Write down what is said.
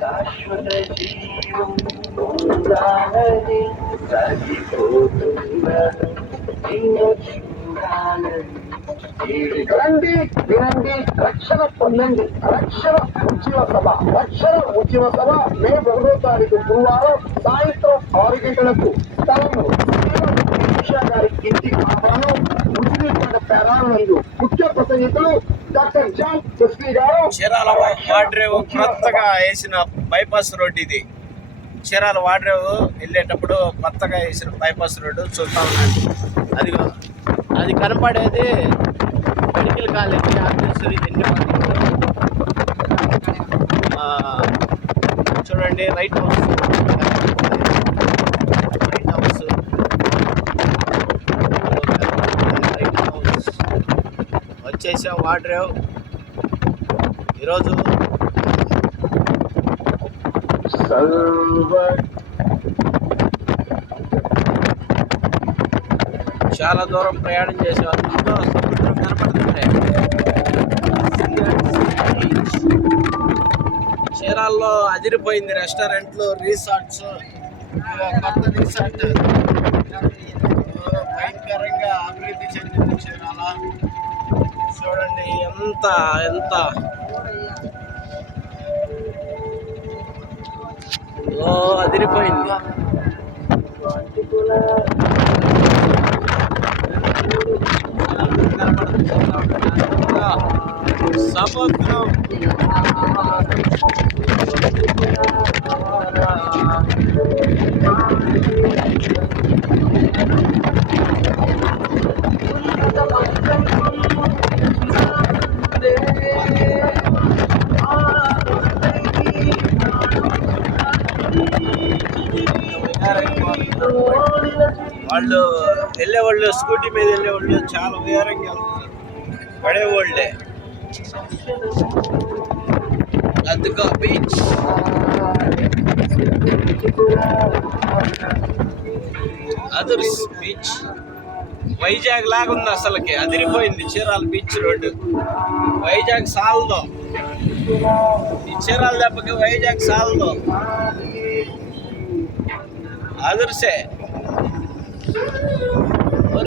శాశ్వత జీవం పొందాలని సాగిపోతున్నది నిన్ను చూడాలని. రండి, వినండి, రక్షణ పొందండి. రక్షణ ఉద్యమ సభ, రక్షణ ఉద్యమ సభ మే 1వ తారీఖు గురువారం సాయంత్రం 6 గంటలకు. స్థలము గారి ఇంటి ఆవరణం ఉచిత పేరానందు. ముఖ్య ప్రసంగికులు డాక్టర్ జాన్ ఎస్పీ గారు. చీరాల వాడ్రేవు కొత్తగా వేసిన బైపాస్ రోడ్ ఇది. చీరాల వాడ్రేవు వెళ్ళేటప్పుడు కొత్తగా వేసిన బైపాస్ రోడ్డు చూస్తా ఉన్నాను. అది కనపడేది మెడికల్ కాలేజీ ఆఫీసరీ చూడండి. రైట్ హౌస్ వచ్చేసాం వాడ్రేవ్. ఈరోజు చాలా దూరం ప్రయాణం చేసేవారు. సముద్రం కనపడుతుంటే చీరాల్లో అదిరిపోయింది. రెస్టారెంట్లు, రిసార్ట్స్, కొత్త రిసార్ట్ భయంకరంగా అభివృద్ధి చెందింది చీరాల. చూడండి ఎంత అదిరిపోయింది. సముద్రం వాళ్ళు వెళ్ళేవాళ్ళు, స్కూటీ మీద వెళ్ళేవాళ్ళు చాలా ఉయారంగా వెళ్తున్నారు. పడేవాళ్ళే. అదిగో బీచ్. అదర్స్ బీచ్ వైజాగ్ లాగా ఉంది. అసలుకి అదిరిపోయింది చీరాల బీచ్ రోడ్డు. వైజాగ్ సాల్దో, ఈ చీరాల దెబ్బకి వైజాగ్ సాల్దో. అదర్సే